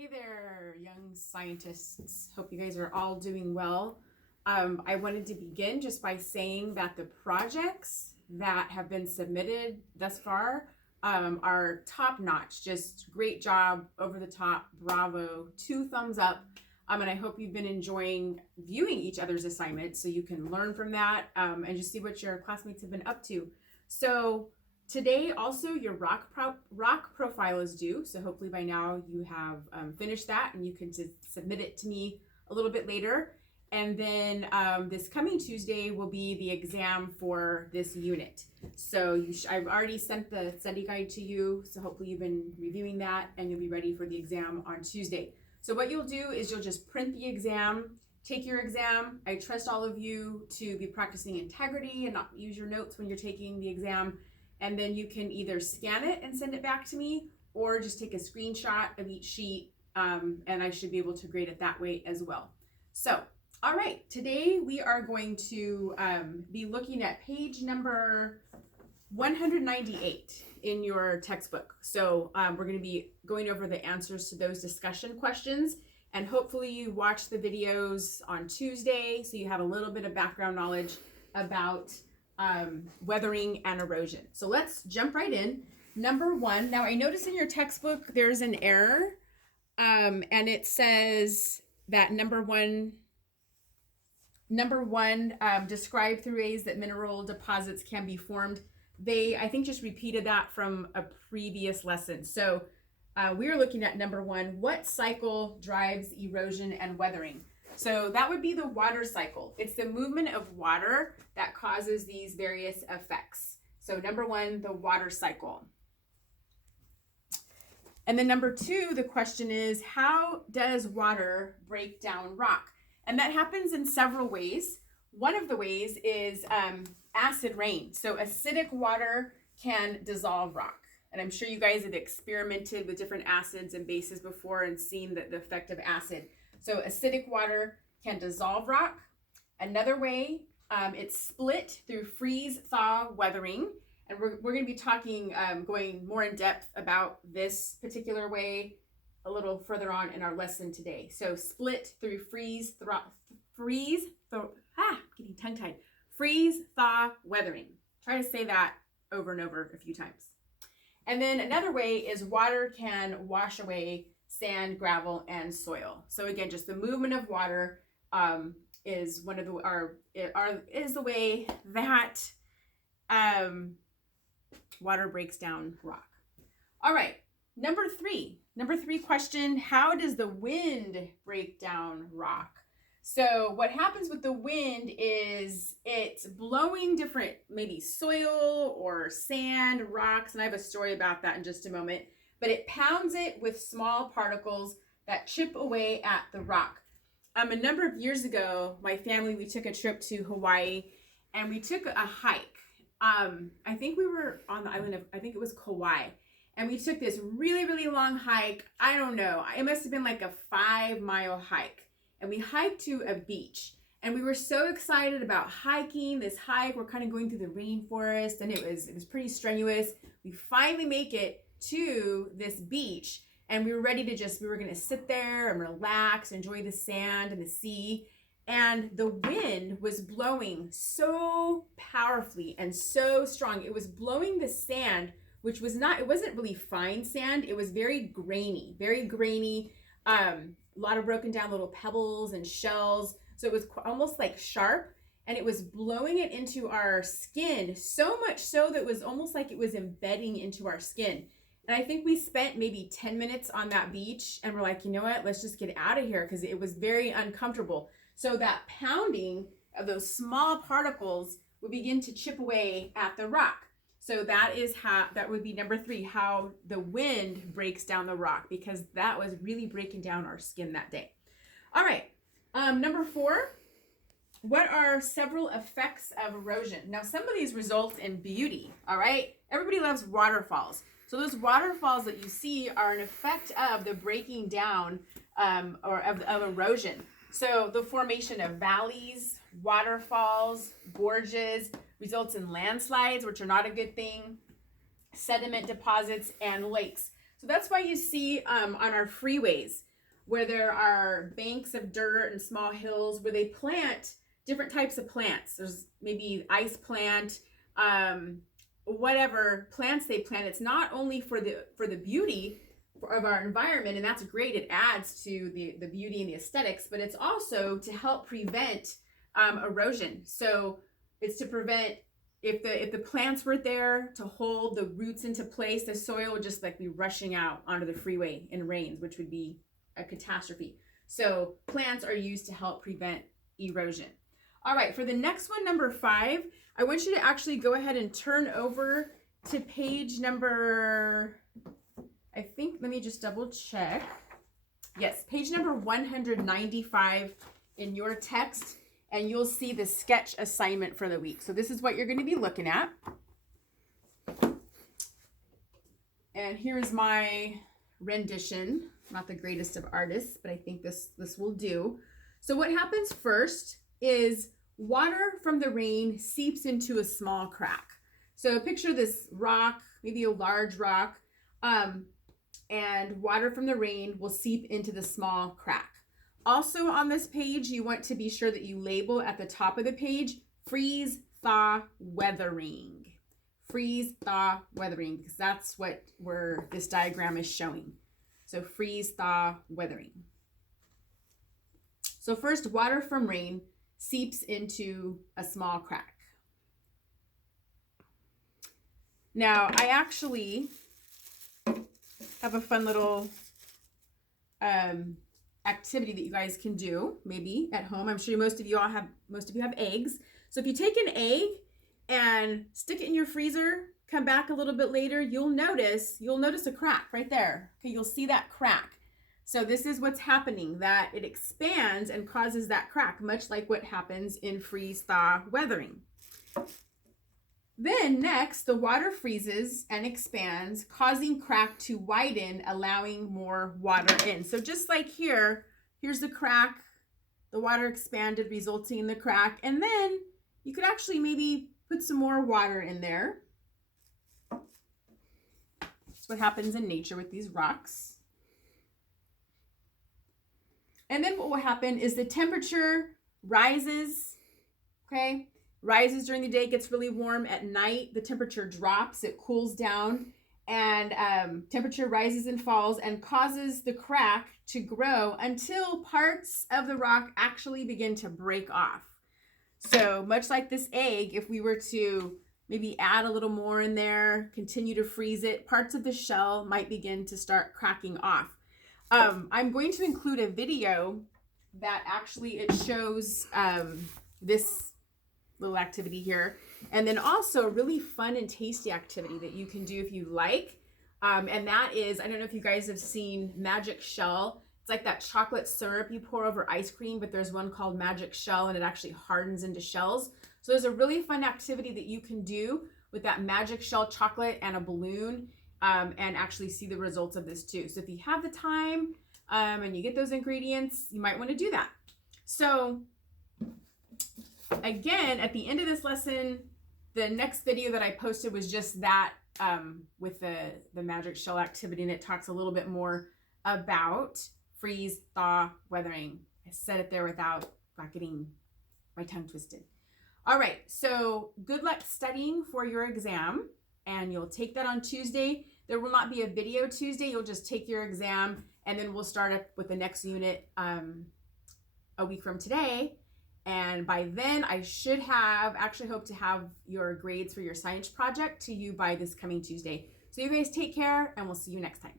Hey there, young scientists. Hope you guys are all doing well. I wanted to begin just by saying that the projects that have been submitted thus far are top notch. Just great job, over the top, bravo, 2 thumbs up. And I hope you've been enjoying viewing each other's assignments so you can learn from that and just see what your classmates have been up to. So today also your rock profile is due, so hopefully by now you have finished that and you can just submit it to me a little bit later. And then this coming Tuesday will be the exam for this unit. So I've already sent the study guide to you, so hopefully you've been reviewing that and you'll be ready for the exam on Tuesday. So what you'll do is you'll just print the exam, take your exam. I trust all of you to be practicing integrity and not use your notes when you're taking the exam. And then you can either scan it and send it back to me, or just take a screenshot of each sheet, and I should be able to grade it that way as well. So, all right, today we are going to be looking at page number 198 in your textbook. So we're going to be going over the answers to those discussion questions, and hopefully you watch the videos on Tuesday so you have a little bit of background knowledge about weathering and erosion. So let's jump right in. Number 1. Now I notice in your textbook there's an error, and it says that number one describe 3 ways that mineral deposits can be formed. They, I think, just repeated that from a previous lesson. So we are looking at number 1. What cycle drives erosion and weathering? So that would be the water cycle. It's the movement of water that causes these various effects. So number 1, the water cycle. And then number 2, the question is, how does water break down rock? And that happens in several ways. One of the ways is acid rain. So acidic water can dissolve rock. And I'm sure you guys have experimented with different acids and bases before and seen the effect of acid. So acidic water can dissolve rock. Another way, it's split through freeze-thaw weathering. And we're going to be talking, going more in depth about this particular way a little further on in our lesson today. So split through freeze-thaw weathering. Try to say that over and over a few times. And then another way is water can wash away sand, gravel, and soil. So again, just the movement of water is one of is the way that water breaks down rock. All right, number 3 question: how does the wind break down rock? So what happens with the wind is it's blowing different, maybe soil or sand, rocks, and I have a story about that in just a moment. But it pounds it with small particles that chip away at the rock. A number of years ago, my family, we took a trip to Hawaii, and we took a hike. I think we were on the island of, I think it was Kauai, and we took this really, really long hike. I don't know, it must have been like a 5-mile hike, and we hiked to a beach. And we were so excited about hiking this hike. We're kind of going through the rainforest, and it was pretty strenuous. We finally make it to this beach, and we were ready to we were going to sit there and relax, enjoy the sand and the sea. And the wind was blowing so powerfully and so strong. It was blowing the sand, which was it wasn't really fine sand. It was very grainy, a lot of broken down little pebbles and shells. So it was almost like sharp, and it was blowing it into our skin, so much so that it was almost like it was embedding into our skin. And I think we spent maybe 10 minutes on that beach, and we're like, you know what, let's just get out of here, because it was very uncomfortable. So that pounding of those small particles would begin to chip away at the rock. So that would be number 3, how the wind breaks down the rock, because that was really breaking down our skin that day. All right, number 4, what are several effects of erosion? Now, some of these result in beauty, all right? Everybody loves waterfalls. So those waterfalls that you see are an effect of the breaking down or of erosion. So the formation of valleys, waterfalls, gorges results in landslides, which are not a good thing, sediment deposits, and lakes. So that's why you see on our freeways, where there are banks of dirt and small hills where they plant different types of plants. There's maybe ice plant, whatever plants they plant. It's not only for the beauty of our environment, and that's great. It adds to the beauty and the aesthetics, but it's also to help prevent erosion. So it's to prevent, if the plants were there to hold the roots into place, the soil would just like be rushing out onto the freeway in rains, which would be a catastrophe. So plants are used to help prevent erosion. All right, for the next one, number 5, I want you to actually go ahead and turn over to page number, I think, let me just double check. Yes, page number 195 in your text, and you'll see the sketch assignment for the week. So this is what you're going to be looking at. And here's my rendition. Not the greatest of artists, but I think this will do. So what happens first is water from the rain seeps into a small crack. So picture this rock, maybe a large rock, and water from the rain will seep into the small crack. Also on this page, you want to be sure that you label at the top of the page, freeze, thaw, weathering. Freeze, thaw, weathering, because that's where this diagram is showing. So freeze, thaw, weathering. So first, water from rain seeps into a small crack. Now, I actually have a fun little activity that you guys can do maybe at home. I'm sure most of you have eggs. So if you take an egg and stick it in your freezer, come back a little bit later, you'll notice a crack right there. Okay, you'll see that crack. So this is what's happening, that it expands and causes that crack, much like what happens in freeze, thaw, weathering. Then next, the water freezes and expands, causing crack to widen, allowing more water in. So just like here's the crack, the water expanded, resulting in the crack. And then you could actually maybe put some more water in there. That's what happens in nature with these rocks. And then what will happen is the temperature rises, okay? Rises during the day, gets really warm. At night, the temperature drops, it cools down, and temperature rises and falls and causes the crack to grow until parts of the rock actually begin to break off. So much like this egg, if we were to maybe add a little more in there, continue to freeze it, parts of the shell might begin to start cracking off. I'm going to include a video that actually it shows this little activity here, and then also a really fun and tasty activity that you can do if you like, and that is, I don't know if you guys have seen Magic Shell. It's like that chocolate syrup you pour over ice cream, but there's one called Magic Shell, and it actually hardens into shells. So there's a really fun activity that you can do with that Magic Shell chocolate and a balloon, and actually see the results of this too. So if you have the time and you get those ingredients, you might want to do that. So again, at the end of this lesson, the next video that I posted was just that with the Magic Shell activity, and it talks a little bit more about freeze, thaw, weathering. I said it there without getting my tongue twisted. All right, so good luck studying for your exam, and you'll take that on Tuesday. There will not be a video Tuesday. You'll just take your exam, and then we'll start up with the next unit a week from today. And by then, I should actually hope to have your grades for your science project to you by this coming Tuesday. So you guys take care, and we'll see you next time.